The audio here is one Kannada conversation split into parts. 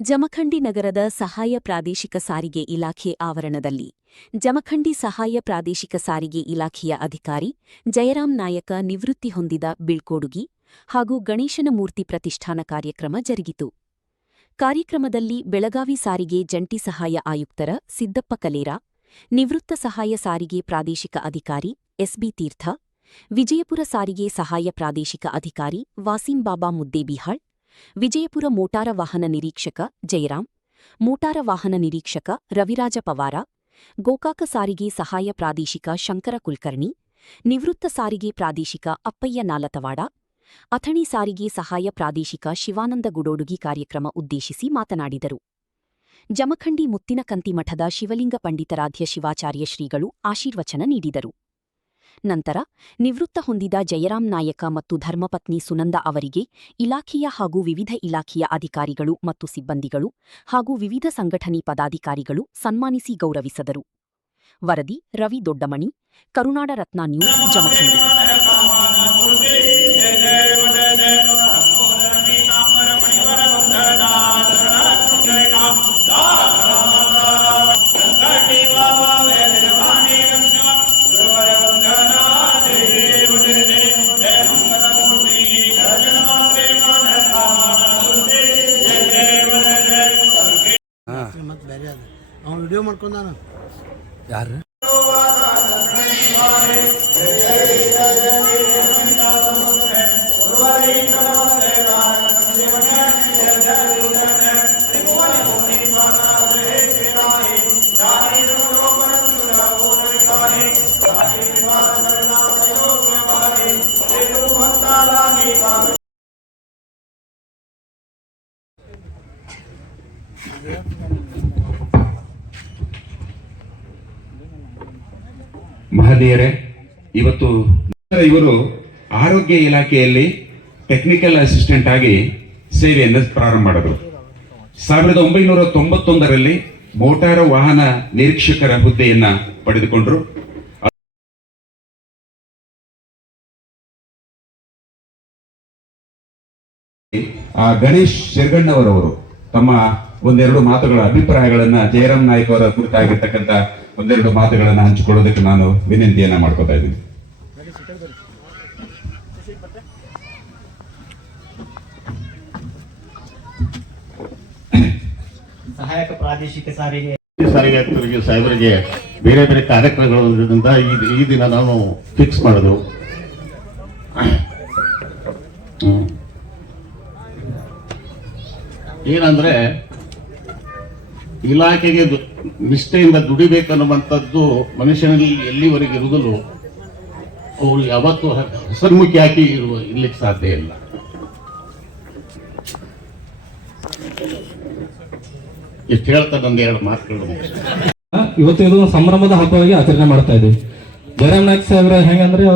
ಜಮಖಂಡಿ ನಗರದ ಸಹಾಯ ಪ್ರಾದೇಶಿಕ ಸಾರಿಗೆ ಇಲಾಖೆ ಆವರಣದಲ್ಲಿ ಜಮಖಂಡಿ ಸಹಾಯ ಪ್ರಾದೇಶಿಕ ಸಾರಿಗೆ ಇಲಾಖೆಯ ಅಧಿಕಾರಿ ಜಯರಾಮ್ ನಾಯಕ ನಿವೃತ್ತಿ ಹೊಂದಿದ ಬೀಳ್ಕೊಡುಗೆ ಹಾಗೂ ಗಣೇಶನ ಮೂರ್ತಿ ಪ್ರತಿಷ್ಠಾನ ಕಾರ್ಯಕ್ರಮ ಜರುಗಿತು. ಕಾರ್ಯಕ್ರಮದಲ್ಲಿ ಬೆಳಗಾವಿ ಸಾರಿಗೆ ಜಂಟಿ ಸಹಾಯ ಆಯುಕ್ತರ ಸಿದ್ದಪ್ಪ ಕಲೇರ, ನಿವೃತ್ತ ಸಹಾಯ ಸಾರಿಗೆ ಪ್ರಾದೇಶಿಕ ಅಧಿಕಾರಿ ಎಸ್ಬಿ ತೀರ್ಥ, ವಿಜಯಪುರ ಸಾರಿಗೆ ಸಹಾಯ ಪ್ರಾದೇಶಿಕ ಅಧಿಕಾರಿ ವಾಸಿಂ ಬಾಬಾ ಮುದ್ದೇಬಿಹಾಳ್, ವಿಜಯಪುರ ಮೋಟಾರ ವಾಹನ ನಿರೀಕ್ಷಕ ಜಯರಾಮ್, ಮೋಟಾರ ವಾಹನ ನಿರೀಕ್ಷಕ ರವಿರಾಜ ಪವಾರ, ಗೋಕಾಕ ಸಾರಿಗೆ ಸಹಾಯ ಪ್ರಾದೇಶಿಕ ಶಂಕರ ಕುಲಕರ್ಣಿ, ನಿವೃತ್ತ ಸಾರಿಗೆ ಪ್ರಾದೇಶಿಕ ಅಪ್ಪಯ್ಯ ನಾಲತವಾಡ, ಅಥಣಿ ಸಾರಿಗೆ ಸಹಾಯ ಪ್ರಾದೇಶಿಕ ಶಿವಾನಂದ ಗುಡೋಡುಗಿ ಕಾರ್ಯಕ್ರಮ ಉದ್ದೇಶಿಸಿ ಮಾತನಾಡಿದರು. ಜಮಖಂಡಿ ಮುತ್ತಿನಕಂತಿ ಮಠದ ಶಿವಲಿಂಗ ಪಂಡಿತಾರಾಧ್ಯ ಶಿವಾಚಾರ್ಯ ಶ್ರೀಗಳು ಆಶೀರ್ವಚನ ನೀಡಿದರು. ನಂತರ ನಿವೃತ್ತ ಹೊಂದಿದ ಜಯರಾಮ್ ನಾಯಕ ಮತ್ತು ಧರ್ಮಪತ್ನಿ ಸುನಂದ ಅವರಿಗೆ ಇಲಾಖೆಯ ಹಾಗೂ ವಿವಿಧ ಇಲಾಖೆಯ ಅಧಿಕಾರಿಗಳು ಮತ್ತು ಸಿಬ್ಬಂದಿಗಳು ಹಾಗೂ ವಿವಿಧ ಸಂಘಟನೆ ಪದಾಧಿಕಾರಿಗಳು ಸನ್ಮಾನಿಸಿ ಗೌರವಿಸಿದರು. ವರದಿ ರವಿ ದೊಡ್ಡಮಣಿ, ಕರುನಾಡ ರತ್ನ ನ್ಯೂಸ್, ಜಮಖಂಡಿ. ಅವನು ವಿಡಿಯೋ ಮಾಡ್ಕೊಂಡಾನ ಯಾರು ಮಹನೀಯರೇ, ಇವರು ಆರೋಗ್ಯ ಇಲಾಖೆಯಲ್ಲಿ ಟೆಕ್ನಿಕಲ್ ಅಸಿಸ್ಟೆಂಟ್ ಆಗಿ ಸೇವೆಯನ್ನು ಪ್ರಾರಂಭ ಮಾಡಿದರು. 1991ರಲ್ಲಿ ಮೋಟಾರು ವಾಹನ ನಿರೀಕ್ಷಕರ ಹುದ್ದೆಯನ್ನ ಪಡೆದುಕೊಂಡರು. ಗಣೇಶ್ ಶಿರ್ಗಣ್ಣವರವರು ತಮ್ಮ ಒಂದೆರಡು ಮಾತುಗಳ ಅಭಿಪ್ರಾಯಗಳನ್ನ ಜಯರಾಮ್ ನಾಯ್ಕ ಅವರ ಕುರಿತಾಗಿರ್ತಕ್ಕಂಥ ಒಂದೆರಡು ಮಾತುಗಳನ್ನ ಹಂಚಿಕೊಳ್ಳೋದಕ್ಕೆ ನಾನು ವಿನಂತಿಯನ್ನ ಮಾಡ್ಕೋತಾ ಇದ್ದೀನಿ. ಸಹಾಯಕ ಪ್ರಾದೇಶಿಕ ಸಾರಿಗೆ ಆಯುಕ್ತರಿಗೆ ಸಾಹೇಬರಿಗೆ ಬೇರೆ ಬೇರೆ ಕಾರ್ಯಕ್ರಮಗಳಿಂದ ಈ ದಿನ ನಾನು ಫಿಕ್ಸ್ ಮಾಡೋದು. ಏನಂದ್ರೆ ಇಲಾಖೆಗೆ ನಿಷ್ಠೆಯಿಂದ ದುಡಿಬೇಕನ್ನುವಂಥದ್ದು ಮನುಷ್ಯನಲ್ಲಿ ಎಲ್ಲಿವರೆಗೆ ಇರುವುದಲ್ಲೂ ಅವರು ಯಾವತ್ತೂ ಹಸನ್ಮುಖಿ ಹಾಕಿ ಇರ್ಲಿಕ್ಕೆ ಸಾಧ್ಯ ಇಲ್ಲ. ಎಷ್ಟು ಹೇಳ್ತಾ ನಂದು ಎರಡು ಮಾತುಗಳು. ಇವತ್ತು ಇದು ಸಂಭ್ರಮದ ಹಬ್ಬವಾಗಿ ಆಚರಣೆ ಮಾಡ್ತಾ ಇದ್ದೀವಿ. ಜಯರಾಮ್ ನಾಯ್ಕ ಸಾಹೇಬ್ರ ಹೆಂಗಂದ್ರೆ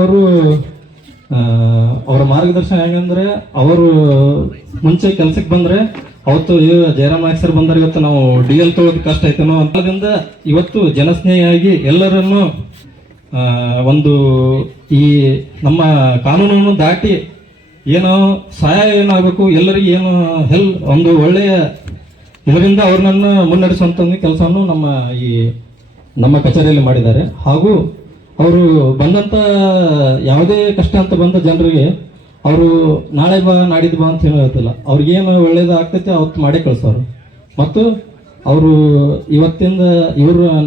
ಅವರ ಮಾರ್ಗದರ್ಶನ ಹೆಂಗಂದ್ರೆ ಅವರು ಮುಂಚೆ ಕೆಲಸಕ್ಕೆ ಬಂದ್ರೆ ಅವತ್ತು ಜಯರಾಮ್ ನಾಯ್ಕ ಸರ್ ಬಂದರೆ ಇವತ್ತು ನಾವು DL ತೊಗೊಳೋದು ಕಷ್ಟ ಆಯ್ತನೋ ಅಂತದಿಂದ ಇವತ್ತು ಜನಸ್ನೇಹಿಯಾಗಿ ಎಲ್ಲರನ್ನು ಒಂದು ಈ ನಮ್ಮ ಕಾನೂನನ್ನು ದಾಟಿ ಏನೋ ಸಹಾಯ ಏನಾಗಬೇಕು ಎಲ್ಲರಿಗೆ ಏನು ಒಂದು ಒಳ್ಳೆಯ ಇದರಿಂದ ಅವ್ರನ್ನ ಮುನ್ನಡೆಸುವಂತ ಕೆಲಸವನ್ನು ನಮ್ಮ ಕಚೇರಿಯಲ್ಲಿ ಮಾಡಿದ್ದಾರೆ. ಹಾಗೂ ಅವರು ಬಂದಂತ ಯಾವುದೇ ಕಷ್ಟ ಅಂತ ಬಂದ ಜನರಿಗೆ ಅವರು ನಾಳೆ ಬಾ ನಾಡಿದ್ದು ಬಾ ಅಂತ ಹೇಳೋದಿಲ್ಲ. ಅವ್ರಿಗೇನು ಒಳ್ಳೇದು ಆಗ್ತೈತೆ ಅವತ್ತು ಮಾಡೇ ಕಳಿಸೋರು. ಮತ್ತು ಅವರು ಇವತ್ತಿಂದ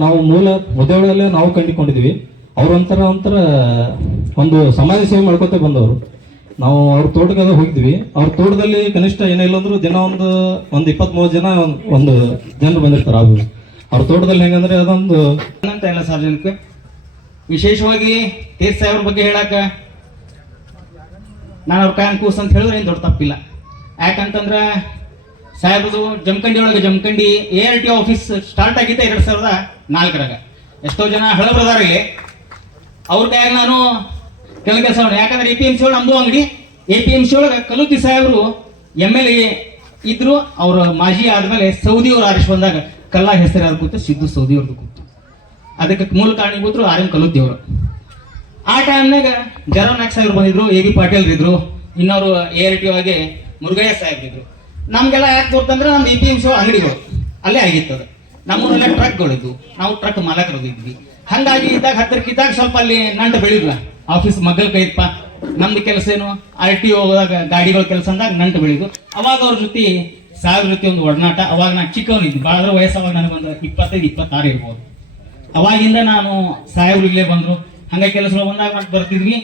ನಾವು ಮೂಲ ಮೊದಲೇ ನಾವು ಕಂಡುಕೊಂಡಿದ್ವಿ. ಅವ್ರ ಒಂಥರ ಒಂದು ಸಮಾಜ ಸೇವೆ ಮಾಡ್ಕೊತ ಬಂದವರು. ನಾವು ಅವ್ರ ತೋಟಕ್ಕೆ ಹೋಗಿದ್ವಿ. ಅವ್ರ ತೋಟದಲ್ಲಿ ಕನಿಷ್ಠ ಏನಿಲ್ಲ ಅಂದ್ರೂ ದಿನ ಒಂದು 23 ಜನ ಒಂದು ಜನರು ಬಂದಿರ್ತಾರೆ. ಅವ್ರ ತೋಟದಲ್ಲಿ ಹೆಂಗಂದ್ರೆ ಅದೊಂದು ಅಂತ ಎಲ್ಲ ಸಾರ್ವಜನಿಕ ವಿಶೇಷವಾಗಿ ತೇಜ್ ಸಾಹೇಬ್ರ ಬಗ್ಗೆ ಹೇಳಾಕ ನಾನು ಅವ್ರ ಕಾಯನ್ ಕೂಸ್ ಅಂತ ಹೇಳಿದ್ರೆ ಏನು ದೊಡ್ಡ ತಪ್ಪಿಲ್ಲ. ಯಾಕಂತಂದ್ರೆ ಸಾಹೇಬ್ರದು ಜಮಖಂಡಿ ಒಳಗೆ ಜಮಖಂಡಿ ARTO ಆಫೀಸ್ ಸ್ಟಾರ್ಟ್ ಆಗಿದ್ದ 2004ರಾಗ. ಎಷ್ಟೋ ಜನ ಹಳಬ್ರದಾರ ಇಲ್ಲಿ, ಅವ್ರ ಕೈಯಾಗ ನಾನು ಕೆಲಸ ಮಾಡಿ. ಯಾಕಂದ್ರೆ APMC ಒಳಗೆ ನಮ್ದು ಅಂಗಡಿ, APMC ಒಳಗೆ ಕಲುತಿ ಸಾಹೇಬರು MLA ಇದ್ರು. ಅವ್ರ ಮಾಜಿ ಆದ್ಮೇಲೆ ಸೌದಿ ಅವ್ರು ಆರಿಸಿ ಬಂದಾಗ ಕಲ್ಲಾ ಹೆಸರು ಯಾರು ಕೂತು, ಸಿದ್ದು ಸೌದಿ ಅವ್ರದ್ದು ಕೂತು. ಅದಕ್ಕೆ ಮೂಲ ಕಾರಣೀಭೂತರು RM ಕಲುತಿ ಅವರು. ಆ ಟೈಮ್ನಾಗ ಜಯರಾಮ್ ನಾಯ್ಕ ಸಾಹೇಬ್ರು ಬಂದಿದ್ರು, AB ಪಾಟೀಲ್ ಇದ್ರು, ಇನ್ನವರು ARTO ಆಗಿ ಮುರುಗಯ್ಯ ಸಾಹೇಬ್ರಿದ್ರು. ನಮ್ಗೆಲ್ಲ ಯಾಕೆ ಗೊತ್ತಂದ್ರೆ ನಮ್ದು APMC ಅಂಗಡಿಗಳು ಅಲ್ಲೇ ಆಗಿತ್ತದ. ನಮ್ಮೂರಲ್ಲೇ ಟ್ರಕ್ಗಳಿದ್ವು, ನಾವು ಟ್ರಕ್ ಮಾಲಕರು ಇದ್ವಿ. ಹಂಗಾಗಿ ಇದ್ದಾಗ ಹತ್ತಿರಕ್ಕಿದ್ದಾಗ ಸ್ವಲ್ಪ ಅಲ್ಲಿ ನಂಟು ಬೆಳಿದ್ವ. ಆಫೀಸ್ ಮಗ್ಗಲ್ ಕೈಪ್ಪ, ನಮ್ದು ಕೆಲಸ ಏನು RTO ಹೋದಾಗ ಗಾಡಿಗಳ ಕೆಲಸ ಅಂದಾಗ ನಂಟು ಬೆಳಿದು. ಅವಾಗ ಅವ್ರ ಜೊತೆ ಸಾಹೇಬ್ರ ಜೊತೆ ಒಂದು ಒಡನಾಟ. ಅವಾಗ ನಾನು ಚಿಕ್ಕವನಿದ್ದೆ, ಭಾಳ ವಯಸ್ಸವಾಗ ನನಗೊಂದು 25-26 ಇರ್ಬೋದು. ಅವಾಗಿಂದ ನಾನು ಸಾಹೇಬ್ರು ಇಲ್ಲೇ ಬಂದ್ರು, ಹಂಗೆ ಕೆಲಸಗಳು ಬಂದಾಗ ಮತ್ತೆ ಬರ್ತಿದ್ವಿ.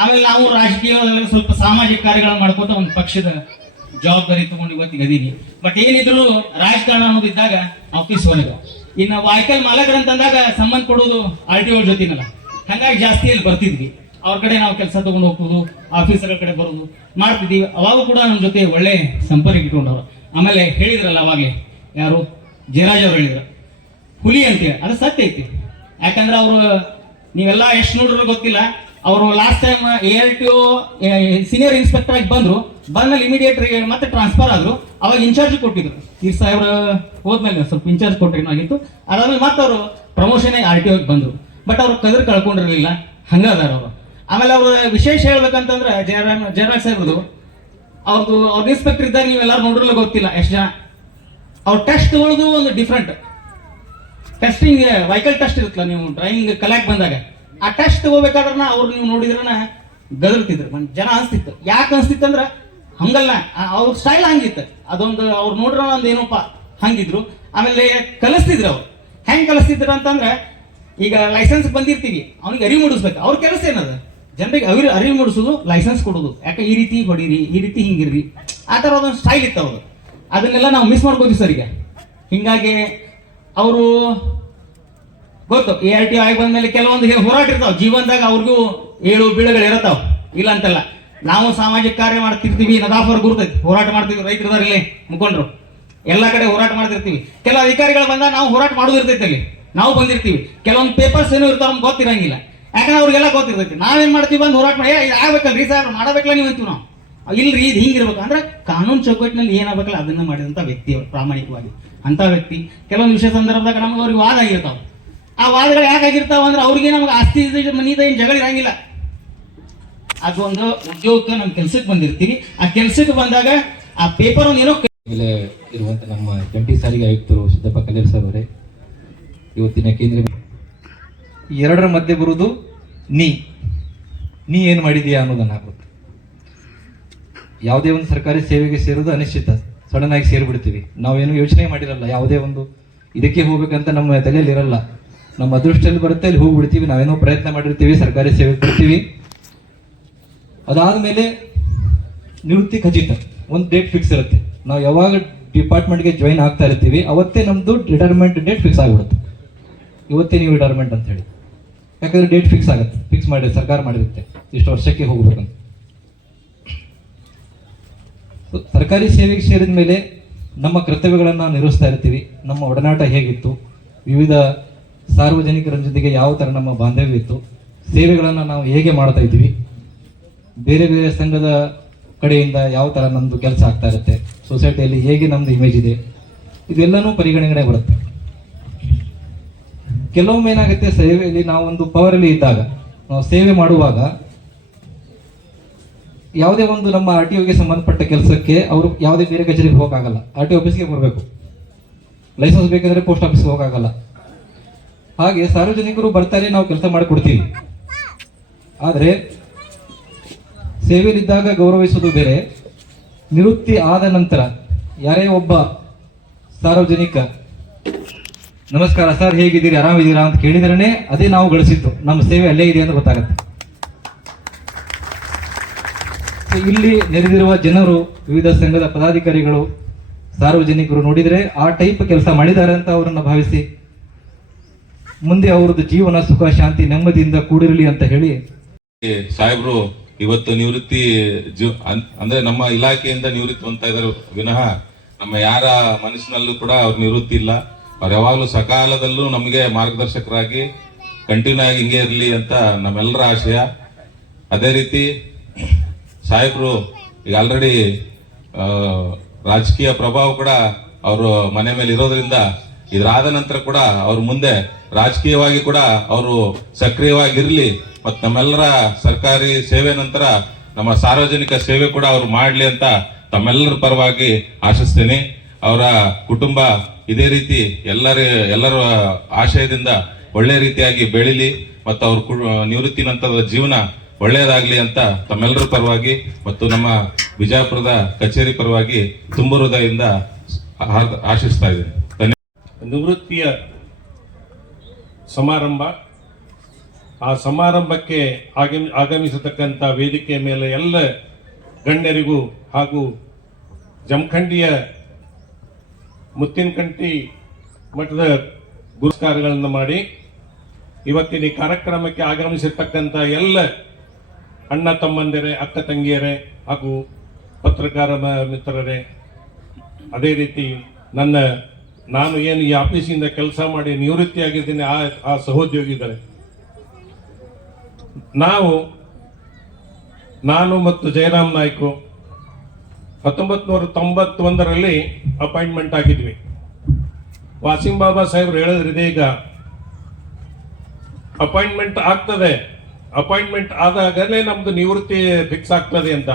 ಆಮೇಲೆ ನಾವು ರಾಜಕೀಯದಲ್ಲಿ ಸ್ವಲ್ಪ ಸಾಮಾಜಿಕ ಕಾರ್ಯಗಳನ್ನ ಮಾಡ್ಕೋತ ಒಂದು ಪಕ್ಷದ ಜವಾಬ್ದಾರಿ ತಗೊಂಡು ಇವತ್ತಿಗೆ ಅದೀನಿ. ಬಟ್ ಏನಿದ್ರು ರಾಜಕಾರಣ ಅನ್ನೋದಿದ್ದಾಗ ಆಫೀಸ್ ಹೊರಗೆ. ಇನ್ನು ವಾಯ್ಕಲ್ ಮಾಲಕರಂತಂದಾಗ ಸಂಬಂಧ ಕೊಡೋದು RTO ಜೊತೆನಲ್ಲ, ಹಂಗಾಗಿ ಜಾಸ್ತಿ ಅಲ್ಲಿ ಬರ್ತಿದ್ವಿ. ಅವ್ರ ಕಡೆ ನಾವು ಕೆಲಸ ತಗೊಂಡು ಹೋಗೋದು, ಆಫೀಸರ್ಗಳ ಕಡೆ ಬರೋದು ಮಾಡ್ತಿದ್ವಿ. ಅವಾಗ ಕೂಡ ನಮ್ಮ ಜೊತೆ ಒಳ್ಳೆ ಸಂಪರ್ಕ ಇಟ್ಕೊಂಡವ್ರು. ಆಮೇಲೆ ಹೇಳಿದ್ರಲ್ಲ ಅವಾಗಲೇ ಯಾರು ಜಯರಾಜ್ ಅವ್ರು ಹೇಳಿದ್ರು ಹುಲಿ ಅಂತೇಳಿ, ಅದು ಸತ್ಯ ಐತಿ. ಯಾಕಂದ್ರೆ ಅವರು ನೀವೆಲ್ಲ ಎಷ್ಟು ನೋಡಿದ್ರು ಗೊತ್ತಿಲ್ಲ, ಅವರು last time ARTO senior inspector ಆಗಿ ಬಂದ್ರು. ಬಂದ್ಮೇಲೆ ಇಮಿಡಿಯೇಟ್ ಮತ್ತೆ ಟ್ರಾನ್ಸ್ಫರ್ ಆದ್ರು. ಅವಾಗ ಇನ್ಚಾರ್ಜ್ ಕೊಟ್ಟಿದ್ರು. ಈ ಸಾಹೇಬ್ರ ಹೋದ್ಮೇಲೆ ಸ್ವಲ್ಪ ಇನ್ಚಾರ್ಜ್ ಕೊಟ್ಟರೇನಾಗಿತ್ತು. ಅದಾದ್ಮೇಲೆ ಮತ್ತೆ ಅವರು ಪ್ರಮೋಷನ್ RTO ಬಂದ್ರು. ಬಟ್ ಅವ್ರು ಕದ್ರ ಕಳ್ಕೊಂಡಿರ್ಲಿಲ್ಲ, ಹಂಗದಾರ ಅವರು. ಆಮೇಲೆ ಅವ್ರ ವಿಶೇಷ ಹೇಳ್ಬೇಕಂತಂದ್ರೆ ಜಯರಾಜ್ ಸಾಹೇಬ್ರದು ಅವ್ರದ್ದು ಅವ್ರ ಇನ್ಸ್ಪೆಕ್ಟರ್ ಇದ್ದಾಗ ನೀವೆಲ್ಲರೂ ನೋಡಿರಲ್ಲ ಗೊತ್ತಿಲ್ಲ ಎಷ್ಟು ಜನ. ಅವ್ರ ಟೆಸ್ಟ್ ತಗೊಳ್ಳೋದು ಒಂದು ಡಿಫ್ರೆಂಟ್ ಟೆಸ್ಟಿಂಗ್, ವೆಹಿಕಲ್ ಟೆಸ್ಟ್ ಇರುತ್ತಲ್ಲ, ನೀವು ಡ್ರೈವಿಂಗ್ ಕಲಿಯಾಕ್ ಬಂದಾಗ ಆ ಟೆಸ್ಟ್ ತಗೋಬೇಕಾದ್ರೆ ಅವ್ರು ನೀವು ನೋಡಿದ್ರನ ಗದರ್ತಿದ್ರು. ಜನ ಅನ್ಸ್ತಿತ್ತು. ಯಾಕೆ ಅನ್ಸ್ತಿತ್ತು ಅಂದ್ರೆ ಹಂಗಲ್ಲ, ಅವ್ರ ಸ್ಟೈಲ್ ಹಂಗಿತ್ತು. ಅದೊಂದು ಅವ್ರು ನೋಡ್ರ ಒಂದು ಏನಪ್ಪ ಹಂಗಿದ್ರು. ಆಮೇಲೆ ಕಲಿಸ್ತಿದ್ರು. ಅವ್ರು ಹೆಂಗ್ ಕಲಿಸ್ತಿದ್ರು ಅಂತಂದ್ರೆ, ಈಗ ಲೈಸೆನ್ಸ್ ಬಂದಿರ್ತೀವಿ, ಅವ್ನಿಗೆ ಅರಿವು ಮೂಡಿಸ್ಬೇಕು. ಅವ್ರ ಕೆಲಸ ಏನದ ಜನರಿಗೆ ಅರಿವು ಮೂಡಿಸೋದು, ಲೈಸೆನ್ಸ್ ಕೊಡೋದು. ಯಾಕೆ ಈ ರೀತಿ ಹೊಡೀರಿ, ಈ ರೀತಿ ಹಿಂಗಿರ್ರಿ, ಆ ಥರ ಅದೊಂದು ಸ್ಟೈಲ್ ಇತ್ತು ಅವ್ರು. ಅದನ್ನೆಲ್ಲ ನಾವು ಮಿಸ್ ಮಾಡ್ಕೋತೀವಿ ಸರ್ ಈಗ. ಹಿಂಗಾಗಿ ಅವರು ಗೊತ್ತು ARTO ಆಗಿ ಬಂದ್ಮೇಲೆ ಕೆಲವೊಂದು ಹೋರಾಟ ಇರ್ತಾವ ಜೀವನದಾಗ. ಅವ್ರಿಗೂ ಏಳು ಬೀಳುಗಳು ಇರತ್ತಾವ, ಇಲ್ಲ ಅಂತಲ್ಲ. ನಾವು ಸಾಮಾಜಿಕ ಕಾರ್ಯ ಮಾಡ್ತಿರ್ತೀವಿ, ನದಾಫರ್ ಗುರ್ತೈತಿ, ಹೋರಾಟ ಮಾಡ್ತೀವಿ. ರೈತರದಾರ ಇಲ್ಲೇ ಮುಖಂಡರು ಎಲ್ಲ ಕಡೆ ಹೋರಾಟ ಮಾಡ್ತಿರ್ತೀವಿ. ಕೆಲವು ಅಧಿಕಾರಿಗಳು ಬಂದಾಗ ನಾವು ಹೋರಾಟ ಮಾಡೋದಿರ್ತೈತಿ, ಅಲ್ಲಿ ನಾವು ಬಂದಿರ್ತೀವಿ. ಕೆಲವೊಂದು ಪೇಪರ್ಸ್ ಏನೋ ಇರ್ತಾವ, ನಮ್ಗೆ ಗೊತ್ತಿರಂಗಿಲ್ಲ. ಯಾಕಂದ್ರೆ ಅವ್ರಿಗೆಲ್ಲ ಗೊತ್ತಿರ್ತೈತಿ. ನಾವೇನ್ ಮಾಡ್ತೀವಿ, ಬಂದು ಹೋರಾಟ ಮಾಡಿ ಇದು ಆಗ್ಬೇಕಲ್ರಿ ಸರ್, ಮಾಡಬೇಕಲ್ಲ ನೀವು ಅಂತೀವಿ ನಾವು. ಇಲ್ರಿ ಇದು ಹಿಂಗಿರ್ಬೇಕು ಅಂದ್ರೆ ಕಾನೂನು ಚೌಕಟ್ಟಿನಲ್ಲಿ ಏನಾಗಬೇಕಲ್ಲ ಅದನ್ನ ಮಾಡಿದಂತ ವ್ಯಕ್ತಿ ಅವರು, ಪ್ರಾಮಾಣಿಕವಾಗಿ ಅಂತ ವ್ಯಕ್ತಿ. ಕೆಲವೊಂದು ವಿಷಯ ಸಂದರ್ಭದಾಗ ನಮ್ಗೆ ಅವ್ರಿಗೆ ವಾದ ಆಗಿರ್ತಾವ. ಆ ವಾದಗಳು ಯಾಕಾಗಿರ್ತಾವ ಅಂದ್ರೆ ಅವ್ರಿಗೆ ನಮ್ಗೆ ಆಸ್ತಿ ಮನಿದ ಏನು ಜಗಳ ಇರಂಗಿಲ್ಲ. ಅದು ಒಂದು ಉದ್ಯೋಗಕ್ಕೆ ನಮ್ಮ ಕೆಲ್ಸಕ್ಕೆ ಬಂದಿರ್ತೀವಿ. ಆ ಕೆಲ್ಸಕ್ಕೆ ಬಂದಾಗ ಆ ಪೇಪರ್ ಒಂದು ಏನೋ ಮೇಲೆ ಇರುವಂತ ನಮ್ಮ ಜಂಟಿ ಸಾರಿಗೆ ಆಯುಕ್ತರು ಸಿದ್ದಪ್ಪ ಕಲೇರ್ ಸರ್ ಅವರೇ, ಇವತ್ತಿನ ಕೇಂದ್ರ ಎರಡರ ಮಧ್ಯೆ ಬರುವುದು ನೀ ಏನು ಮಾಡಿದೀಯಾ ಅನ್ನೋದನ್ನ ಹಾಕುತ್ತೆ. ಯಾವುದೇ ಒಂದು ಸರ್ಕಾರಿ ಸೇವೆಗೆ ಸೇರೋದು ಅನಿಶ್ಚಿತ, ಸಡನ್ ಆಗಿ ಸೇರಿಬಿಡ್ತೀವಿ. ನಾವೇನು ಯೋಚನೆ ಮಾಡಿರಲ್ಲ, ಯಾವುದೇ ಒಂದು ಇದಕ್ಕೆ ಹೋಗ್ಬೇಕಂತ ನಮ್ಮ ತಲೆಯಲ್ಲಿ ಇರಲ್ಲ. ನಮ್ಮ ಅದೃಷ್ಟದಲ್ಲಿ ಬರುತ್ತೆ, ಅಲ್ಲಿ ಹೋಗ್ಬಿಡ್ತೀವಿ. ನಾವೇನೋ ಪ್ರಯತ್ನ ಮಾಡಿರ್ತೀವಿ, ಸರ್ಕಾರಿ ಸೇವೆ ಕೊಡ್ತೀವಿ. ಅದಾದ್ಮೇಲೆ ನಿವೃತ್ತಿ ಖಚಿತ, ಒಂದು ಡೇಟ್ ಫಿಕ್ಸ್ ಇರುತ್ತೆ. ನಾವು ಯಾವಾಗ ಡಿಪಾರ್ಟ್ಮೆಂಟ್ಗೆ ಜಾಯಿನ್ ಆಗ್ತಾ ಇರ್ತೀವಿ ಅವತ್ತೇ ನಮ್ದು ರಿಟೈರ್ಮೆಂಟ್ ಡೇಟ್ ಫಿಕ್ಸ್ ಆಗಿಬಿಡುತ್ತೆ. ಇವತ್ತೇ ನೀವು ರಿಟೈರ್ಮೆಂಟ್ ಅಂತ ಹೇಳಿ, ಯಾಕಂದ್ರೆ ಡೇಟ್ ಫಿಕ್ಸ್ ಆಗುತ್ತೆ, ಫಿಕ್ಸ್ ಮಾಡಿ ಸರ್ಕಾರ ಮಾಡಿರುತ್ತೆ ಇಷ್ಟು ವರ್ಷಕ್ಕೆ ಹೋಗ್ಬೇಕಂತ. ಸರ್ಕಾರಿ ಸೇವೆಗೆ ಸೇರಿದ ಮೇಲೆ ನಮ್ಮ ಕರ್ತವ್ಯಗಳನ್ನು ನಿರ್ವಹಿಸ್ತಾ ಇರ್ತೀವಿ. ನಮ್ಮ ಒಡನಾಟ ಹೇಗಿತ್ತು, ವಿವಿಧ ಸಾರ್ವಜನಿಕರ ಜೊತೆಗೆ ಯಾವ ಥರ ನಮ್ಮ ಬಾಂಧವ್ಯ ಇತ್ತು, ಸೇವೆಗಳನ್ನು ನಾವು ಹೇಗೆ ಮಾಡ್ತಾ ಇದ್ದೀವಿ, ಬೇರೆ ಬೇರೆ ಸಂಘದ ಕಡೆಯಿಂದ ಯಾವ ಥರ ನಮ್ಮದು ಕೆಲಸ ಆಗ್ತಾ ಇರುತ್ತೆ, ಸೊಸೈಟಿಯಲ್ಲಿ ಹೇಗೆ ನಮ್ಮದು ಇಮೇಜ್ ಇದೆ, ಇದೆಲ್ಲನೂ ಪರಿಗಣನೆ ಬರುತ್ತೆ. ಕೆಲವೊಮ್ಮೆ ಏನಾಗುತ್ತೆ, ಸೇವೆಯಲ್ಲಿ ನಾವು ಒಂದು ಪವರಲ್ಲಿ ಇದ್ದಾಗ, ನಾವು ಸೇವೆ ಮಾಡುವಾಗ ಯಾವುದೇ ಒಂದು ನಮ್ಮ RTOಗೆ ಸಂಬಂಧಪಟ್ಟ ಕೆಲಸಕ್ಕೆ ಅವರು ಯಾವುದೇ ಬೇರೆ ಕಚೇರಿಗೆ ಹೋಗೋಕ್ಕಾಗಲ್ಲ. RTO ಆಫೀಸ್ಗೆ ಬರಬೇಕು. ಲೈಸೆನ್ಸ್ ಬೇಕಾದ್ರೆ ಪೋಸ್ಟ್ ಆಫೀಸ್ಗೆ ಹೋಗೋಕ್ಕಾಗಲ್ಲ. ಹಾಗೆ ಸಾರ್ವಜನಿಕರು ಬರ್ತಾರೆ, ನಾವು ಕೆಲಸ ಮಾಡಿಕೊಡ್ತೀವಿ. ಆದರೆ ಸೇವೆಯಲ್ಲಿದ್ದಾಗ ಗೌರವಿಸೋದು ಬೇರೆ, ನಿವೃತ್ತಿ ಆದ ನಂತರ ಯಾರೇ ಒಬ್ಬ ಸಾರ್ವಜನಿಕ ನಮಸ್ಕಾರ ಸರ್, ಹೇಗಿದ್ದೀರಿ, ಆರಾಮಿದ್ದೀರಾ ಅಂತ ಕೇಳಿದ್ರೇ ಅದೇ ನಾವು ಗಳಿಸಿದ್ದು, ನಮ್ಮ ಸೇವೆ ಅಲ್ಲೇ ಇದೆ ಅಂತ ಗೊತ್ತಾಗುತ್ತೆ. ಇಲ್ಲಿ ನೆರೆದಿರುವ ಜನರು, ವಿವಿಧ ಸಂಘದ ಪದಾಧಿಕಾರಿಗಳು, ಸಾರ್ವಜನಿಕರು ನೋಡಿದರೆ ಆ ಟೈಪ್ ಕೆಲಸ ಮಾಡಿದ್ದಾರೆ ಅಂತ ಅವರನ್ನು ಭಾವಿಸಿ ಮುಂದೆ ಅವರದ್ದು ಜೀವನ ಸುಖ ಶಾಂತಿ ನೆಮ್ಮದಿಯಿಂದ ಕೂಡಿರಲಿ ಅಂತ ಹೇಳಿ ಸಾಹೇಬ್ರು ಇವತ್ತು ನಿವೃತ್ತಿ ಅಂದ್ರೆ ನಮ್ಮ ಇಲಾಖೆಯಿಂದ ನಿವೃತ್ತಿ ಹೊಂದ್ತಾ ಇದ್ದಾರೆ ವಿನಃ ನಮ್ಮ ಯಾರ ಮನಸ್ಸಿನಲ್ಲೂ ಕೂಡ ಅವ್ರ ನಿವೃತ್ತಿ ಇಲ್ಲ. ಅವ್ರು ಯಾವಾಗಲೂ ಸಕಾಲದಲ್ಲೂ ನಮಗೆ ಮಾರ್ಗದರ್ಶಕರಾಗಿ ಕಂಟಿನ್ಯೂ ಆಗಿ ಹಿಂಗೆ ಇರಲಿ ಅಂತ ನಮ್ಮೆಲ್ಲರ ಆಶಯ. ಅದೇ ರೀತಿ ಸಾಹೇಬರು ಈಗ ಆಲ್ರೆಡಿ ರಾಜಕೀಯ ಪ್ರಭಾವ ಕೂಡ ಅವರು ಮನೆ ಮೇಲೆ ಇರೋದ್ರಿಂದ ಇದಾದ ನಂತರ ಕೂಡ ಅವ್ರ ಮುಂದೆ ರಾಜಕೀಯವಾಗಿ ಕೂಡ ಅವರು ಸಕ್ರಿಯವಾಗಿರ್ಲಿ ಮತ್ತು ನಮ್ಮೆಲ್ಲರ ಸರ್ಕಾರಿ ಸೇವೆ ನಂತರ ನಮ್ಮ ಸಾರ್ವಜನಿಕ ಸೇವೆ ಕೂಡ ಅವ್ರು ಮಾಡ್ಲಿ ಅಂತ ತಮ್ಮೆಲ್ಲರ ಪರವಾಗಿ ಆಶಿಸ್ತೇನೆ. ಅವರ ಕುಟುಂಬ ಇದೇ ರೀತಿ ಎಲ್ಲರ ಆಶಯದಿಂದ ಒಳ್ಳೆ ರೀತಿಯಾಗಿ ಬೆಳಿಲಿ ಮತ್ತು ಅವ್ರ ನಿವೃತ್ತಿ ನಂತರದ ಜೀವನ ಒಳ್ಳೆಯದಾಗ್ಲಿ ಅಂತ ತಮ್ಮೆಲ್ಲರ ಪರವಾಗಿ ಮತ್ತು ನಮ್ಮ ವಿಜಯಪುರದ ಕಚೇರಿ ಪರವಾಗಿ ತುಂಬ ಹೃದಯದಿಂದ ಆಶಿಸ್ತಾ ಇದ್ದೇನೆ. ನಿವೃತ್ತಿಯ ಸಮಾರಂಭ, ಆ ಸಮಾರಂಭಕ್ಕೆ ಆಗಮಿಸತಕ್ಕಂಥ ವೇದಿಕೆಯ ಮೇಲೆ ಎಲ್ಲ ಗಣ್ಯರಿಗೂ ಹಾಗೂ ಜಮಖಂಡಿಯ ಮುತ್ತಿನಕಂಟಿ ಮಠದ ಪುರಸ್ಕಾರಗಳನ್ನು ಮಾಡಿ ಇವತ್ತಿನ ಈ ಕಾರ್ಯಕ್ರಮಕ್ಕೆ ಆಗಮಿಸಿರ್ತಕ್ಕಂಥ ಎಲ್ಲ ಅಣ್ಣ ತಮ್ಮಂದಿರೇ, ಅಕ್ಕ ತಂಗಿಯರೇ ಹಾಗೂ ಪತ್ರಕಾರ ಮಿತ್ರರೇ, ಅದೇ ರೀತಿ ನಾನು ಏನು ಈ ಆಫೀಸಿಂದ ಕೆಲಸ ಮಾಡಿ ನಿವೃತ್ತಿಯಾಗಿದ್ದೀನಿ ಆ ಸಹೋದ್ಯೋಗಿಗಳೇ, ನಾನು ಮತ್ತು ಜಯರಾಮ್ ನಾಯ್ಕು 1991ರಲ್ಲಿ ಅಪಾಯಿಂಟ್ಮೆಂಟ್ ಆಗಿದ್ವಿ. ವಾಸಿಂ ಬಾಬಾ ಸಾಹೇಬ್ರು ಹೇಳಿದ್ರಿದೆ, ಈಗ ಅಪಾಯಿಂಟ್ಮೆಂಟ್ ಆಗ್ತದೆ, ಅಪಾಯಿಂಟ್ಮೆಂಟ್ ಆದಾಗಲೇ ನಮ್ದು ನಿವೃತ್ತಿ ಫಿಕ್ಸ್ ಆಗ್ತದೆ ಅಂತ.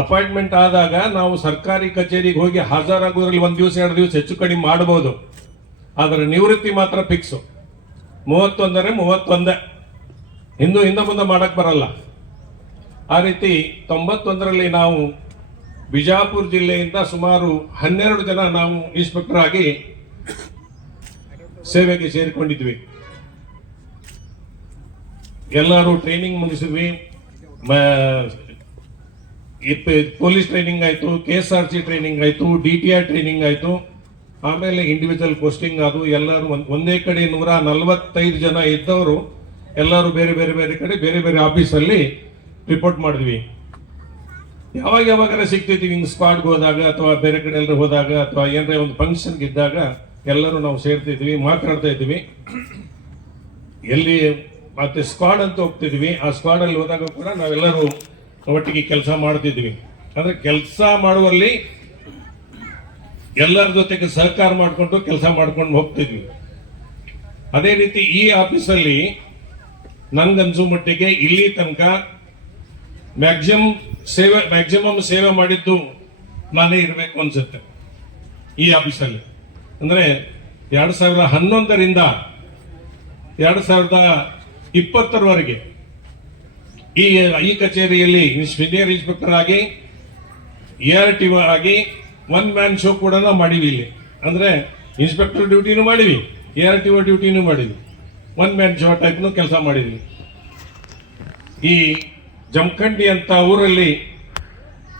ಅಪಾಯಿಂಟ್ಮೆಂಟ್ ಆದಾಗ ನಾವು ಸರ್ಕಾರಿ ಕಚೇರಿಗೆ ಹೋಗಿ ಹಾಜರಾಗೋದ್ರಲ್ಲಿ 1 ದಿವಸ 2 ದಿವಸ ಹೆಚ್ಚು ಕಡಿಮೆ ಮಾಡಬಹುದು, ಆದರೆ ನಿವೃತ್ತಿ ಮಾತ್ರ ಫಿಕ್ಸು. 31 ಹಿಂದೆ ಮುಂದೆ ಮಾಡಕ್ ಬರಲ್ಲ. ಆ ರೀತಿ 91ರಲ್ಲಿ ನಾವು ಬಿಜಾಪುರ ಜಿಲ್ಲೆಯಿಂದ ಸುಮಾರು 12 ಜನ ನಾವು ಇನ್ಸ್ಪೆಕ್ಟರ್ ಆಗಿ ಸೇವೆಗೆ ಸೇರಿಕೊಂಡಿದ್ವಿ. ಎಲ್ಲರೂ ಟ್ರೈನಿಂಗ್ ಮುಗಿಸಿದ್ವಿ. ಪೊಲೀಸ್ ಟ್ರೈನಿಂಗ್ ಆಯ್ತು, KSRC ಟ್ರೈನಿಂಗ್ ಆಯ್ತು, DTR ಟ್ರೈನಿಂಗ್ ಆಯ್ತು, ಆಮೇಲೆ ಇಂಡಿವಿಜುವಲ್ ಪೋಸ್ಟಿಂಗ್ ಅದು. ಎಲ್ಲರೂ ಒಂದೇ ಕಡೆ 145 ಜನ ಇದ್ದವರು ಎಲ್ಲರೂ ಬೇರೆ ಕಡೆ ಬೇರೆ ಆಫೀಸಲ್ಲಿ ರಿಪೋರ್ಟ್ ಮಾಡಿದ್ವಿ. ಯಾವಾಗಾರ ಸಿಗ್ತಿದ್ವಿ, ಹಿಂಗ್ ಸ್ಕ್ವಾಡ್ಗೆ ಹೋದಾಗ ಅಥವಾ ಬೇರೆ ಕಡೆ ಎಲ್ಲರೂ ಹೋದಾಗ ಅಥವಾ ಏನಾರ ಒಂದು ಫಂಕ್ಷನ್ಗೆ ಇದ್ದಾಗ ಎಲ್ಲರೂ ನಾವು ಸೇರ್ತಿದ್ವಿ, ಮಾತಾಡ್ತಾ ಇದ್ವಿ. ಎಲ್ಲಿ ಮತ್ತೆ ಸ್ಕ್ವಾಡ್ ಅಂತ ಹೋಗ್ತಿದ್ವಿ, ಆ ಸ್ಕ್ವಾಡ್ ಅಲ್ಲಿ ಹೋದಾಗ ಕೂಡ ನಾವೆಲ್ಲರೂ ಒಟ್ಟಿಗೆ ಕೆಲಸ ಮಾಡ್ತಿದ್ವಿ. ಅಂದ್ರೆ ಕೆಲಸ ಮಾಡುವಲ್ಲಿ ಎಲ್ಲರ ಜೊತೆಗೆ ಸಹಕಾರ ಮಾಡಿಕೊಂಡು ಕೆಲಸ ಮಾಡ್ಕೊಂಡು ಹೋಗ್ತಿದ್ವಿ. ಅದೇ ರೀತಿ ಈ ಆಫೀಸಲ್ಲಿ ನನ್ಗನ್ಸು ಮಟ್ಟಿಗೆ ಇಲ್ಲಿ ತನಕ ಮ್ಯಾಕ್ಸಿಮಮ್ ಸೇವೆ ಮಾಡಿದ್ದು ನಾನೇ ಇರಬೇಕು ಅನ್ಸುತ್ತೆ ಈ ಆಫೀಸಲ್ಲಿ. ಅಂದ್ರೆ 2011ರಿಂದ 2020ರವರೆಗೆ ಈ ಕಚೇರಿಯಲ್ಲಿ ಸೀನಿಯರ್ ಇನ್ಸ್ಪೆಕ್ಟರ್ ಆಗಿ ARTO ಆಗಿ 1 ಮ್ಯಾನ್ ಶೋ ಕೂಡ ನಾವು ಮಾಡಿವಿ ಇಲ್ಲಿ. ಅಂದ್ರೆ ಇನ್ಸ್ಪೆಕ್ಟರ್ ಡ್ಯೂಟಿನೂ ಮಾಡಿವಿ, ARTO ಡ್ಯೂಟಿನೂ ಮಾಡಿವಿ, 1 ಮ್ಯಾನ್ ಶೋ ಟೈಪ್ನು ಕೆಲಸ ಮಾಡಿದ್ವಿ. ಈ ಜಮಖಂಡಿ ಅಂತ ಊರಲ್ಲಿ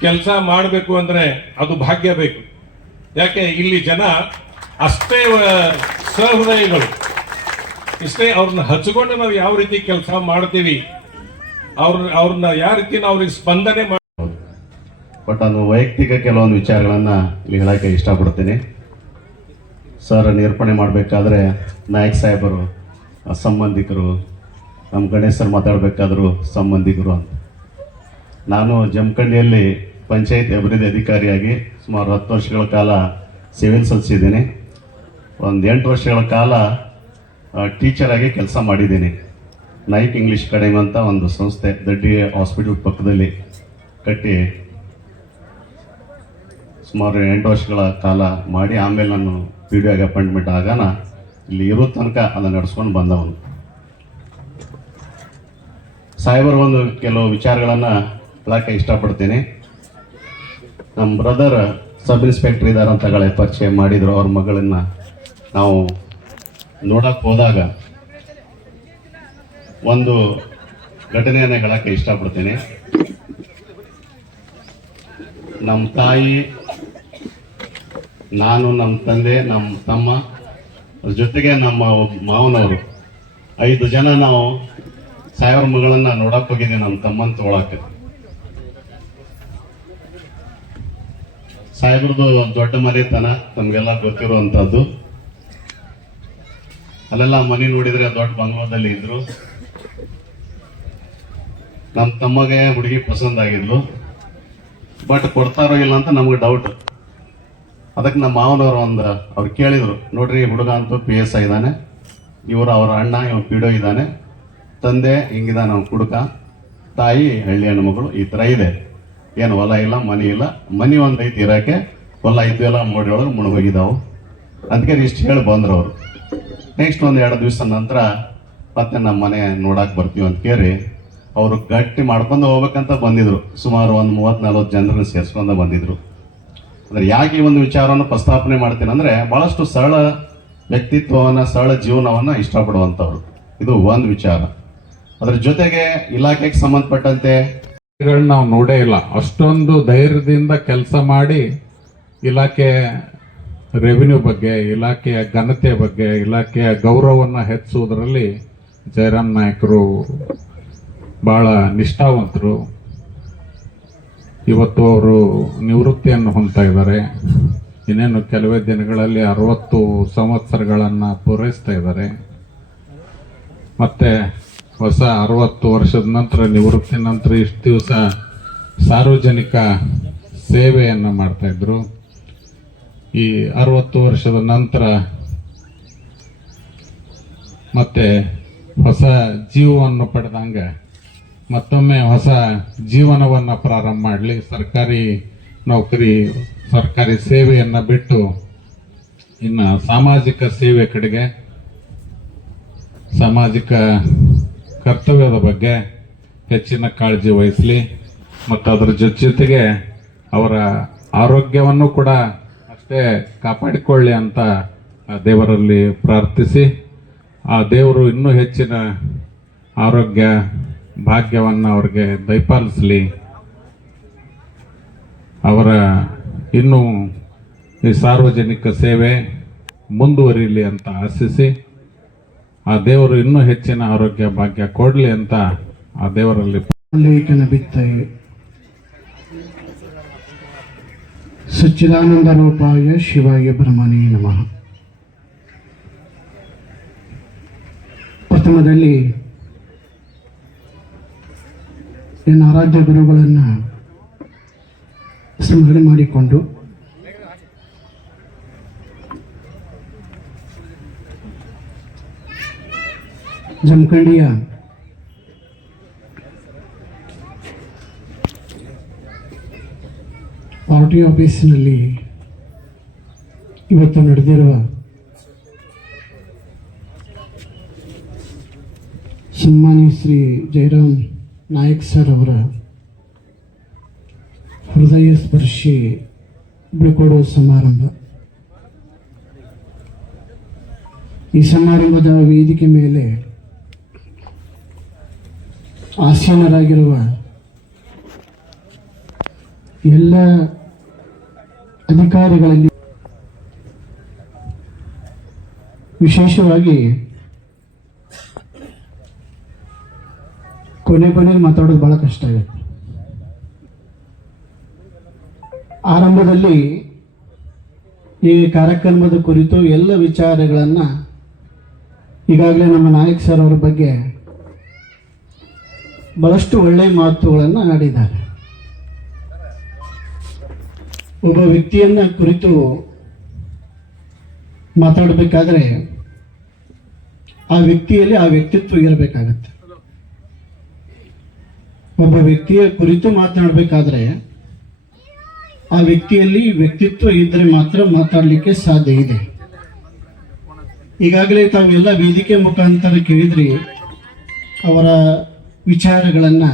ಕೆಲಸ ಮಾಡಬೇಕು ಅಂದ್ರೆ ಅದು ಭಾಗ್ಯ ಬೇಕು. ಯಾಕೆ ಇಲ್ಲಿ ಜನ ಅಷ್ಟೇ ಸಹೃದಯಗಳು, ಇಷ್ಟೇ ಅವ್ರನ್ನ ಹಚ್ಕೊಂಡು ನಾವು ಯಾವ ರೀತಿ ಕೆಲಸ ಮಾಡ್ತೀವಿ, ಅವ್ರನ್ನ ಯಾವ ರೀತಿ ನಾವು ಅವ್ರಿಗೆ ಸ್ಪಂದನೆ ಬಟ್ ನಾನು ವೈಯಕ್ತಿಕ ಕೆಲವೊಂದು ವಿಚಾರಗಳನ್ನು ಇಲ್ಲಿ ಹೇಳಕ್ಕೆ ಇಷ್ಟಪಡ್ತೀನಿ. ಸರ್ ನಿರೂಪಣೆ ಮಾಡಬೇಕಾದ್ರೆ ನಾಯಕ್ ಸಾಹೇಬರು ಸಂಬಂಧಿಕರು, ನಮ್ಮ ಗಣೇಶ್ ಸರ್ ಮಾತಾಡಬೇಕಾದ್ರು ಸಂಬಂಧಿಕರು ಅಂತ. ನಾನು ಜಮಖಂಡಿಯಲ್ಲಿ ಪಂಚಾಯತ್ ಅಭಿವೃದ್ಧಿ ಅಧಿಕಾರಿಯಾಗಿ ಸುಮಾರು 10 ವರ್ಷಗಳ ಕಾಲ ಸೇವೆ ಸಲ್ಲಿಸಿದ್ದೀನಿ. ಒಂದು 8 ವರ್ಷಗಳ ಕಾಲ ಟೀಚರ್ ಆಗಿ ಕೆಲಸ ಮಾಡಿದ್ದೀನಿ. ನಾಯ್ಕ್ ಇಂಗ್ಲೀಷ್ ಅಕಾಡೆಮಿ ಅಂತ ಒಂದು ಸಂಸ್ಥೆ ದಡ್ಡಿ ಹಾಸ್ಪಿಟಲ್ ಪಕ್ಕದಲ್ಲಿ ಕಟ್ಟಿ ಸುಮಾರು 8 ವರ್ಷಗಳ ಕಾಲ ಮಾಡಿ ಆಮೇಲೆ ನಾನು PDO ಆಗಿ ಅಪಾಯಿಂಟ್ಮೆಂಟ್ ಆಗಾನ ಇಲ್ಲಿ ಇರೋ ತನಕ ಅದನ್ನು ನಡೆಸ್ಕೊಂಡು ಬಂದವನು. ಸಾಹೇಬರ ಒಂದು ಕೆಲವು ವಿಚಾರಗಳನ್ನು ಹೇಳಕ್ಕೆ ಇಷ್ಟಪಡ್ತೀನಿ. ನಮ್ಮ ಬ್ರದರ್ ಸಬ್ ಇನ್ಸ್ಪೆಕ್ಟರ್ ಇದ್ದಾರೆ ಅಂತಗಳೇ ಪರಿಚಯ ಮಾಡಿದ್ರು. ಅವ್ರ ಮಗಳನ್ನ ನಾವು ನೋಡಕ್ಕೆ ಹೋದಾಗ ಒಂದು ಘಟನೆಯನ್ನು ಹೇಳಕ್ಕೆ ಇಷ್ಟಪಡ್ತೀನಿ. ನಮ್ಮ ತಾಯಿ, ನಾನು, ನಮ್ಮ ತಂದೆ, ನಮ್ಮ ತಮ್ಮ, ಅದ್ರ ಜೊತೆಗೆ ನಮ್ಮ ಮಾವನವರು 5 ಜನ ನಾವು ಸಾಹೇಬ್ರ ಮಗಳನ್ನ ನೋಡಕ್ ಹೋಗಿದ್ದೀವಿ. ನಮ್ಮ ತಮ್ಮನ್ ತೊಗೊಳಕ್ಕೆ ಸಾಹೇಬ್ರದ್ದು ದೊಡ್ಡ ಮನೆತನ ನಮಗೆಲ್ಲ ಗೊತ್ತಿರುವಂಥದ್ದು. ಅಲ್ಲೆಲ್ಲ ಮನೆ ನೋಡಿದ್ರೆ ದೊಡ್ಡ ಬಂಗ್ಲಾದಲ್ಲಿ ಇದ್ರು. ನಮ್ಮ ತಮ್ಮಗೆ ಹುಡುಗಿ ಪಸಂದ್ ಆಗಿದ್ಲು, ಬಟ್ ಕೊಡ್ತಾರೋ ಇಲ್ಲ ಅಂತ ನಮ್ಗೆ ಡೌಟ್. ಅದಕ್ಕೆ ನಮ್ಮ ಮಾವನವರು ಅವ್ರು ಕೇಳಿದ್ರು, ನೋಡ್ರಿ ಹುಡುಗ ಅಂತೂ PSI ಇದ್ದಾನೆ, ಇವರು ಅವರ ಅಣ್ಣ ಇವ್ ಪಿಡೋ ಇದ್ದಾನೆ, ತಂದೆ ಹಿಂಗಿದಾನೆ ಅವ್ನು ಕುಡುಕ, ತಾಯಿ ಹಳ್ಳಿ ಹೆಣ್ಣು ಮಗಳು, ಈ ಥರ ಇದೆ. ಏನು ಹೊಲ ಇಲ್ಲ ಮನೆ ಇಲ್ಲ, ಮನೆ ಒಂದು ಐತಿ ಇರೋಕ್ಕೆ, ಹೊಲ ಇದ್ದು ಎಲ್ಲ ಮೋಡಿ ಒಳಗೆ ಮುಳುಗೋಗಿದ್ದಾವು. ಅದಕ್ಕೆ ಇಷ್ಟು ಹೇಳಿ ಬಂದ್ರು ಅವರು. ನೆಕ್ಸ್ಟ್ ಒಂದು 2 ದಿವಸ ನಂತರ ಮತ್ತೆ ನಮ್ಮ ಮನೆ ನೋಡಕ್ಕೆ ಬರ್ತೀವಿ ಅಂತ ಕೇಳಿ ಅವರು ಗಟ್ಟಿ ಮಾಡ್ಕೊಂಡು ಹೋಗ್ಬೇಕಂತ ಬಂದಿದ್ರು. ಸುಮಾರು ಒಂದು 30-40 ಜನರನ್ನು ಸೇರಿಸ್ಕೊಂಡು ಬಂದಿದ್ರು. ಅಂದರೆ ಯಾಕೆ ಈ ಒಂದು ವಿಚಾರವನ್ನು ಪ್ರಸ್ತಾಪನೆ ಮಾಡ್ತೀನಿ ಅಂದರೆ, ಭಾಳಷ್ಟು ಸರಳ ವ್ಯಕ್ತಿತ್ವವನ್ನು, ಸರಳ ಜೀವನವನ್ನು ಇಷ್ಟಪಡುವಂಥವ್ರು. ಇದು ಒಂದು ವಿಚಾರ. ಅದರ ಜೊತೆಗೆ ಇಲಾಖೆಗೆ ಸಂಬಂಧಪಟ್ಟಂತೆ ನಾವು ನೋಡೇ ಇಲ್ಲ. ಅಷ್ಟೊಂದು ಧೈರ್ಯದಿಂದ ಕೆಲಸ ಮಾಡಿ ಇಲಾಖೆ ರೆವಿನ್ಯೂ ಬಗ್ಗೆ, ಇಲಾಖೆಯ ಘನತೆ ಬಗ್ಗೆ, ಇಲಾಖೆಯ ಗೌರವವನ್ನು ಹೆಚ್ಚಿಸುವುದರಲ್ಲಿ ಜಯರಾಮ್ ನಾಯಕರು ಬಹಳ ನಿಷ್ಠಾವಂತರು. ಇವತ್ತು ಅವರು ನಿವೃತ್ತಿಯನ್ನು ಹೊಂದ್ತಾ ಇದ್ದಾರೆ. ಇನ್ನೇನು ಕೆಲವೇ ದಿನಗಳಲ್ಲಿ 60 ಸಂವತ್ಸರಗಳನ್ನು ಪೂರೈಸ್ತಾ ಇದ್ದಾರೆ. ಮತ್ತೆ ಹೊಸ 60 ವರ್ಷದ ನಂತರ, ನಿವೃತ್ತಿ ನಂತರ ಇಷ್ಟು ದಿವಸ ಸಾರ್ವಜನಿಕ ಸೇವೆಯನ್ನು ಮಾಡ್ತಾಯಿದ್ರು. ಈ 60 ವರ್ಷದ ನಂತರ ಮತ್ತೆ ಹೊಸ ಜೀವವನ್ನು ಪಡೆದಂಗೆ ಮತ್ತೊಮ್ಮೆ ಹೊಸ ಜೀವನವನ್ನು ಪ್ರಾರಂಭ ಮಾಡಲಿ. ಸರ್ಕಾರಿ ನೌಕರಿ, ಸರ್ಕಾರಿ ಸೇವೆಯನ್ನು ಬಿಟ್ಟು ಇನ್ನು ಸಾಮಾಜಿಕ ಸೇವೆ ಕಡೆಗೆ, ಸಾಮಾಜಿಕ ಕರ್ತವ್ಯದ ಬಗ್ಗೆ ಹೆಚ್ಚಿನ ಕಾಳಜಿ ವಹಿಸಲಿ. ಮತ್ತು ಅದರ ಜೊತೆಗೆ ಅವರ ಆರೋಗ್ಯವನ್ನು ಕೂಡ ಅಷ್ಟೇ ಕಾಪಾಡಿಕೊಳ್ಳಿ ಅಂತ ದೇವರಲ್ಲಿ ಪ್ರಾರ್ಥಿಸಿ, ಆ ದೇವರು ಇನ್ನೂ ಹೆಚ್ಚಿನ ಆರೋಗ್ಯ ಭಾಗ್ಯವನ್ನು ಅವ್ರಿಗೆ ದಯಪಾಲಿಸಲಿ. ಅವರ ಇನ್ನೂ ಈ ಸಾರ್ವಜನಿಕ ಸೇವೆ ಮುಂದುವರಿಯಲಿ ಅಂತ ಆಶಿಸಿ, ಆ ದೇವರು ಇನ್ನೂ ಹೆಚ್ಚಿನ ಆರೋಗ್ಯ ಭಾಗ್ಯ ಕೊಡಲಿ ಅಂತ ಆ ದೇವರಲ್ಲಿ ಲೇಖನ ಬಿತ್ತವೆ. ಸಚ್ಚಿದಾನಂದ ರೂಪಾಯ ಶಿವಾಯ ಬ್ರಹ್ಮಣೇ ನಮಃ. ಪ್ರಥಮದಲ್ಲಿ ನನ್ನ ಆರಾಧ್ಯ ಗುರುಗಳನ್ನು ಸ್ಮರಣೆ ಮಾಡಿಕೊಂಡು ಜಮಖಂಡಿಯ ಪಾರ್ಟಿ ಆಫೀಸಿನಲ್ಲಿ ಇವತ್ತು ನಡೆದಿರುವ ಸನ್ಮಾನ್ಯ ಶ್ರೀ ಜಯರಾಮ್ ನಾಯಕ್ ಸರ್ ಅವರ ಹೃದಯ ಸ್ಪರ್ಶಿ ಬೀಳ್ಕೊಡುವ ಸಮಾರಂಭ. ಈ ಸಮಾರಂಭದ ವೇದಿಕೆ ಮೇಲೆ ಆಸೀನರಾಗಿರುವ ಎಲ್ಲ ಅಧಿಕಾರಿಗಳಲ್ಲಿ ವಿಶೇಷವಾಗಿ ಕೊನೆಗೆ ಮಾತಾಡೋದು ಬಹಳ ಕಷ್ಟ ಆಗುತ್ತೆ. ಆರಂಭದಲ್ಲಿ ಈ ಕಾರ್ಯಕ್ರಮದ ಕುರಿತು ಎಲ್ಲ ವಿಚಾರಗಳನ್ನು ಈಗಾಗಲೇ ನಮ್ಮ ನಾಯಕ್ ಸರ್ ಅವರ ಬಗ್ಗೆ ಬಹಳಷ್ಟು ಒಳ್ಳೆಯ ಮಾತುಗಳನ್ನು ಆಡಿದ್ದಾರೆ. ಒಬ್ಬ ವ್ಯಕ್ತಿಯನ್ನ ಕುರಿತು ಮಾತಾಡಬೇಕಾದ್ರೆ ಆ ವ್ಯಕ್ತಿಯಲ್ಲಿ ಆ ವ್ಯಕ್ತಿತ್ವ ಇರಬೇಕಾಗತ್ತೆ. ಒಬ್ಬ ವ್ಯಕ್ತಿಯ ಕುರಿತು ಮಾತನಾಡಬೇಕಾದ್ರೆ ಆ ವ್ಯಕ್ತಿಯಲ್ಲಿ ವ್ಯಕ್ತಿತ್ವ ಇದ್ದರೆ ಮಾತ್ರ ಮಾತಾಡಲಿಕ್ಕೆ ಸಾಧ್ಯ ಇದೆ. ಈಗಾಗಲೇ ತಾವೆಲ್ಲ ವೇದಿಕೆ ಮುಖಾಂತರ ಕೇಳಿದ್ರಿ ಅವರ ವಿಚಾರಗಳನ್ನು.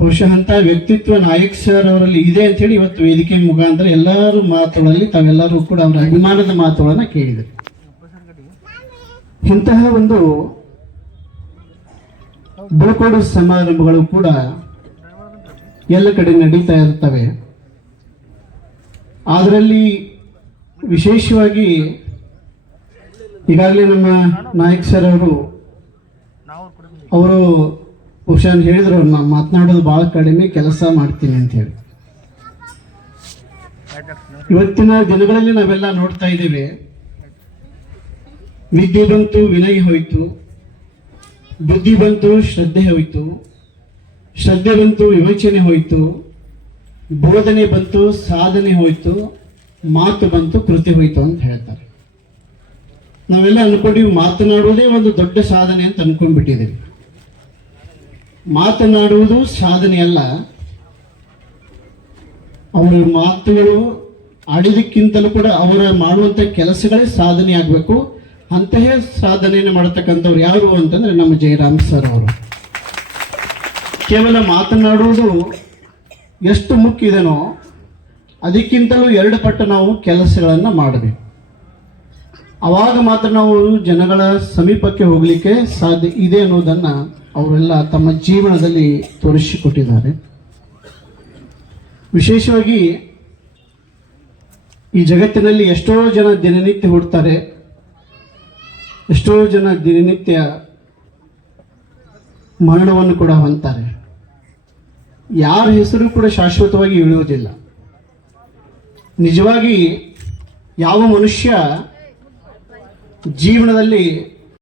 ಬಹುಶಃ ಅಂತ ವ್ಯಕ್ತಿತ್ವ ನಾಯಕ್ ಸರ್ ಅವರಲ್ಲಿ ಇದೆ ಅಂತೇಳಿ ಇವತ್ತು ವೇದಿಕೆ ಮುಖಾಂತರ ಎಲ್ಲರೂ ಮಾತುಗಳಲ್ಲಿ ತಾವೆಲ್ಲರೂ ಕೂಡ ಅವರ ಅಭಿಮಾನದ ಮಾತುಗಳನ್ನು ಕೇಳಿದರು. ಇಂತಹ ಒಂದು ಬೀಳ್ಕೊಡುವ ಸಮಾರಂಭಗಳು ಕೂಡ ಎಲ್ಲ ಕಡೆ ನಡೀತಾ ಇರ್ತವೆ. ಅದರಲ್ಲಿ ವಿಶೇಷವಾಗಿ ಈಗಾಗಲೇ ನಮ್ಮ ನಾಯಕ್ ಸರ್ ಅವರು ಬಹುಶಃ ಹೇಳಿದ್ರು, ನಾನು ಮಾತನಾಡೋದು ಭಾಳ ಕಡಿಮೆ, ಕೆಲಸ ಮಾಡ್ತೀನಿ ಅಂತ ಹೇಳಿ. ಇವತ್ತಿನ ದಿನಗಳಲ್ಲಿ ನಾವೆಲ್ಲ ನೋಡ್ತಾ ಇದ್ದೇವೆ, ವಿದ್ಯೆ ಬಂತು ವಿನಯ ಹೋಯಿತು, ಬುದ್ಧಿ ಬಂತು ಶ್ರದ್ಧೆ ಹೋಯಿತು, ಶ್ರದ್ಧೆ ಬಂತು ವಿವೇಚನೆ ಹೋಯಿತು, ಬೋಧನೆ ಬಂತು ಸಾಧನೆ ಹೋಯಿತು, ಮಾತು ಬಂತು ಕೃತಿ ಹೋಯಿತು ಅಂತ ಹೇಳ್ತಾರೆ. ನಾವೆಲ್ಲ ಅನ್ಕೊಂಡಿವಿ ಮಾತನಾಡುವುದೇ ಒಂದು ದೊಡ್ಡ ಸಾಧನೆ ಅಂತ ಅನ್ಕೊಂಡ್ಬಿಟ್ಟಿದ್ದೇವೆ. ಮಾತನಾಡುವುದು ಸಾಧನೆ ಅಲ್ಲ, ಅವರ ಮಾತುಗಳು ಆಡಿದಕ್ಕಿಂತಲೂ ಕೂಡ ಅವರ ಮಾಡುವಂಥ ಕೆಲಸಗಳೇ ಸಾಧನೆ ಆಗಬೇಕು. ಅಂತಹ ಸಾಧನೆಯನ್ನು ಮಾಡತಕ್ಕಂಥವ್ರು ಯಾರು ಅಂತಂದ್ರೆ ನಮ್ಮ ಜಯರಾಮ್ ಸರ್ ಅವರು. ಕೇವಲ ಮಾತನಾಡುವುದು ಎಷ್ಟು ಮುಖ್ಯ ಇದೆನೋ ಅದಕ್ಕಿಂತಲೂ 2 ಪಟ್ಟು ನಾವು ಕೆಲಸಗಳನ್ನು ಮಾಡಬೇಕು. ಆವಾಗ ಮಾತ್ರ ನಾವು ಜನಗಳ ಸಮೀಪಕ್ಕೆ ಹೋಗಲಿಕ್ಕೆ ಸಾಧ್ಯ ಇದೆ ಅನ್ನೋದನ್ನು ಅವರೆಲ್ಲ ತಮ್ಮ ಜೀವನದಲ್ಲಿ ತೋರಿಸಿಕೊಟ್ಟಿದ್ದಾರೆ. ವಿಶೇಷವಾಗಿ ಈ ಜಗತ್ತಿನಲ್ಲಿ ಎಷ್ಟೋ ಜನ ದಿನನಿತ್ಯ ಹುಡ್ತಾರೆ, ಎಷ್ಟೋ ಜನ ದಿನನಿತ್ಯ ಮರಣವನ್ನು ಕೂಡ ಹೊಂದ್ತಾರೆ. ಯಾರ ಹೆಸರು ಕೂಡ ಶಾಶ್ವತವಾಗಿ ಉಳಿಯುವುದಿಲ್ಲ. ನಿಜವಾಗಿ ಯಾವ ಮನುಷ್ಯ ಜೀವನದಲ್ಲಿ